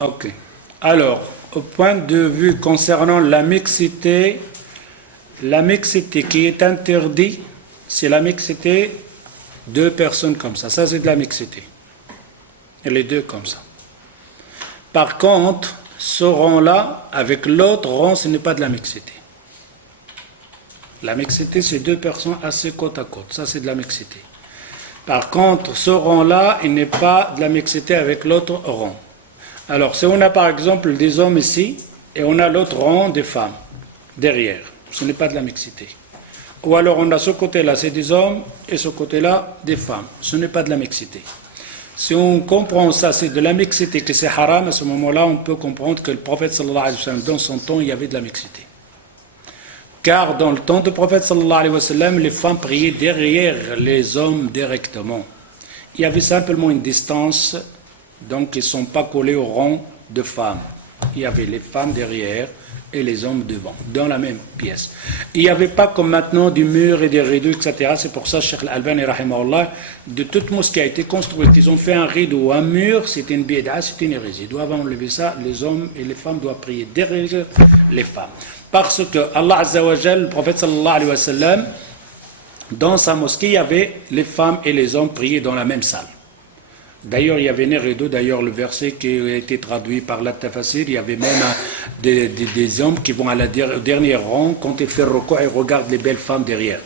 Ok. Alors, au point de vue concernant la mixité qui est interdite, c'est la mixité deux personnes comme ça. Ça, c'est de la mixité. Et les deux comme ça. Par contre, ce rang-là, avec l'autre rang, ce n'est pas de la mixité. La mixité, c'est deux personnes assez côte à côte. Ça, c'est de la mixité. Par contre, ce rang-là, il n'est pas de la mixité avec l'autre rang. Alors, si on a par exemple des hommes ici, et on a l'autre rang des femmes, derrière, ce n'est pas de la mixité. Ou alors on a ce côté-là, c'est des hommes, et ce côté-là, des femmes. Ce n'est pas de la mixité. Si on comprend ça, c'est de la mixité, que c'est haram, à ce moment-là, on peut comprendre que le prophète sallallahu alayhi wa sallam, dans son temps, il y avait de la mixité. Car dans le temps du prophète sallallahu alayhi wa sallam, les femmes priaient derrière les hommes directement. Il y avait simplement une distance, donc ils ne sont pas collés au rang de femmes. Il y avait les femmes derrière et les hommes devant, dans la même pièce. Il n'y avait pas comme maintenant du mur et des rideaux, etc. C'est pour ça, Cheikh Al-Albani, rahimahullah, de toute mosquée a été construite. Ils ont fait un rideau, un mur, c'était une bid'a, c'était une hérésie. Ils doivent enlever ça, les hommes et les femmes doivent prier derrière les femmes. Parce que Allah Azza wa Jal, le prophète sallallahu alayhi wa sallam, dans sa mosquée, il y avait les femmes et les hommes prier dans la même salle. D'ailleurs, il y avait des rideaux, d'ailleurs le verset qui a été traduit par la Tafasir, il y avait même des hommes qui vont à la dernière rang, quand ils font le recours, ils regardent les belles femmes derrière.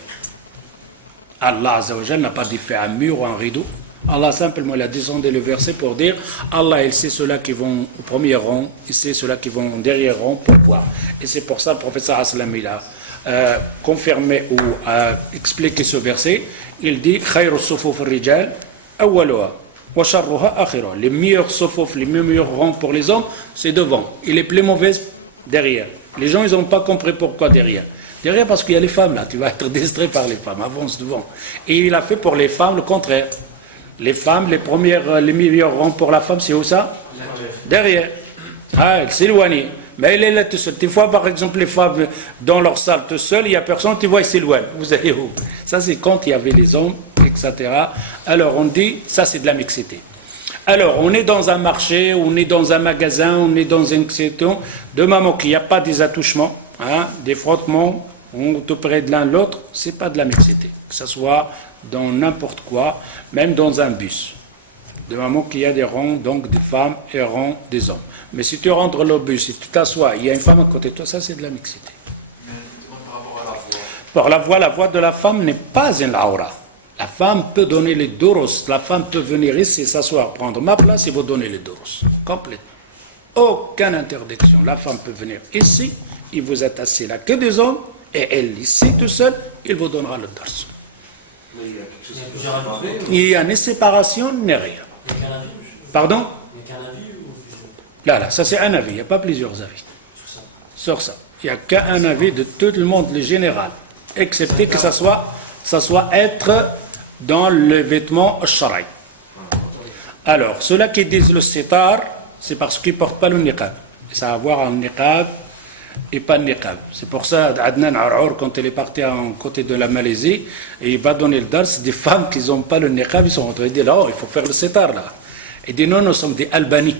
Allah Azza wa Jal n'a pas dit fait un mur ou un rideau. Allah simplement a descendu le verset pour dire Allah il sait ceux-là qui vont au premier rang, il sait ceux-là qui vont au dernier rang pour voir. Et c'est pour ça que le prophète sallallahu alayhi wa sallam a confirmé ou a expliqué ce verset. Il dit khayru sufuf rijal awwaluha wa sharruha akhira. Les meilleurs sufuf, les meilleurs rangs pour les hommes, c'est devant. Et les plus mauvaises derrière. Les gens ils n'ont pas compris pourquoi derrière. Derrière parce qu'il y a les femmes là, tu vas être distrait par les femmes, avance devant. Et il a fait pour les femmes le contraire. Les femmes, les meilleurs rangs pour la femme, c'est où ça? Derrière. Ah, elle s'éloigne. Mais elle est là tout seul. Des fois, par exemple, les femmes dans leur salle tout seul, il n'y a personne, tu vois, ils s'éloignent. Vous allez où? Ça, c'est quand il y avait les hommes, etc. Alors, on dit, ça, c'est de la mixité. Alors, on est dans un marché, on est dans un magasin, on est dans un section, de moment qu'il n'y a pas des attouchements, hein, des frottements, on est tout près de l'un de l'autre, c'est pas de la mixité. Que ce soit dans n'importe quoi, même dans un bus. De moment qu'il y a des rangs, donc des femmes et rangs des hommes. Mais si tu rentres dans le bus, si tu t'assois, il y a une femme à côté de toi, ça c'est de la mixité. Pour la voix de la femme n'est pas une aura. La femme peut donner les doros, la femme peut venir ici s'asseoir, prendre ma place et vous donner les doros. Complètement. Aucune interdiction. La femme peut venir ici, il vous êtes assis là que des hommes, et elle ici tout seul, il vous donnera le dars. Il y a une séparation, ni rien. Pardon? Là, ça c'est un avis, il n'y a pas plusieurs avis. Sur ça. Il n'y a qu'un avis de tout le monde, le général. Excepté que ça soit être dans le vêtement sharaï. Alors, ceux-là qui disent le sitar, c'est parce qu'ils ne portent pas le niqab. Ça a à voir un niqab et pas de niqab. C'est pour ça, Adnan Ar'our, quand il est parti en côté de la Malaisie, et il va donner le dars, des femmes qui n'ont pas le niqab, ils sont rentrés, ils disent là, oh, il faut faire le sitar là. Il dit non, nous sommes des Albani.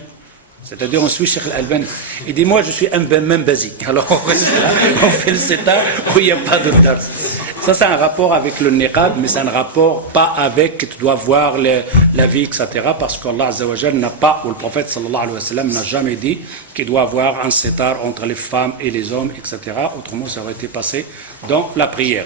C'est-à-dire, on suit Cheikh Al-Albani. Il dit, moi, je suis un même basique. Alors, on fait le sitar où il n'y a pas de dars. Ça, c'est un rapport avec le niqab, mais c'est un rapport pas avec que tu dois voir la vie, etc. Parce qu'Allah Azza wa Jal n'a pas, ou le prophète sallallahu alayhi wa sallam n'a jamais dit qu'il doit avoir un sitar entre les femmes et les hommes, etc. Autrement, ça aurait été passé dans la prière.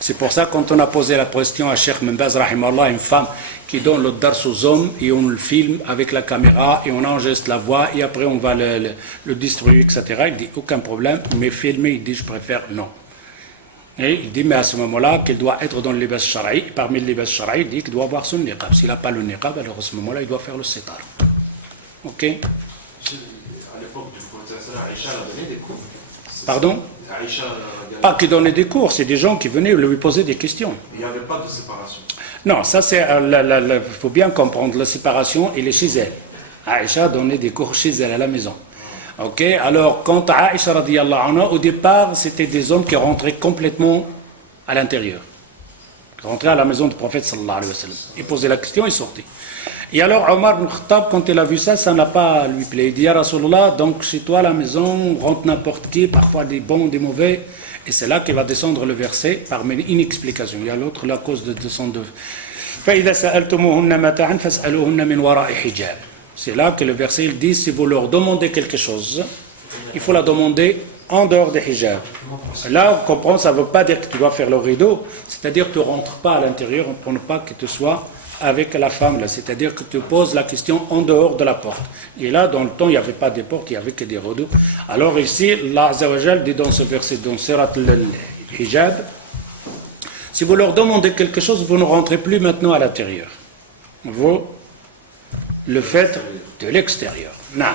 C'est pour ça, quand on a posé la question à Cheikh Membaz, rahimallah, une femme qui donne le dars aux hommes, et on le filme avec la caméra, et on enregistre la voix, et après on va le distribuer, etc. Il dit, aucun problème, mais filmer, il dit, je préfère non. Et il dit, mais à ce moment-là, qu'il doit être dans le libas shara'i. Parmi le libas shara'i, il dit qu'il doit avoir son niqab. S'il n'a pas le niqab, alors à ce moment-là, il doit faire le sitar. Ok? À l'époque du prophète, Aïcha a donné des cours. Pardon? Pas qui donnait des cours, c'est des gens qui venaient lui poser des questions. Il n'y avait pas de séparation. Non, ça c'est, il faut bien comprendre, la séparation, elle est chez elle. Aïcha donnait des cours chez elle, à la maison. Ok, alors quant à Aïcha radiyallahu anha, au départ, c'était des hommes qui rentraient complètement à l'intérieur. Qui rentraient à la maison du prophète sallallahu alayhi wa sallam. Ils posaient la question, ils sortaient. Et alors Omar ibn Khattab, quand il a vu ça, ça n'a pas lui plu. Il dit, Ya Rasulallah, donc chez toi à la maison, rentre n'importe qui, parfois des bons, des mauvais. Et c'est là qu'il va descendre le verset, parmi une explication. Il y a l'autre, la cause de descendre. فَإِذَا سَأَلْتُمُوهُنَّ مَتَاعًا فَاسْأَلُوهُنَّ مِنْ وَرَاءِ حِجَابٍ. C'est là que le verset il dit, si vous leur demandez quelque chose, il faut la demander en dehors des hijabs. Là, on comprend, ça ne veut pas dire que tu dois faire le rideau, c'est-à-dire que tu ne rentres pas à l'intérieur pour ne pas que tu sois avec la femme, c'est-à-dire que tu poses la question en dehors de la porte. Et là, dans le temps, il n'y avait pas de portes, il n'y avait que des rideaux. Alors ici, Allah Azza wa Jal dit dans ce verset, dans Surat al-Hijab, si vous leur demandez quelque chose, vous ne rentrez plus maintenant à l'intérieur. Vous le faites de l'extérieur. Non.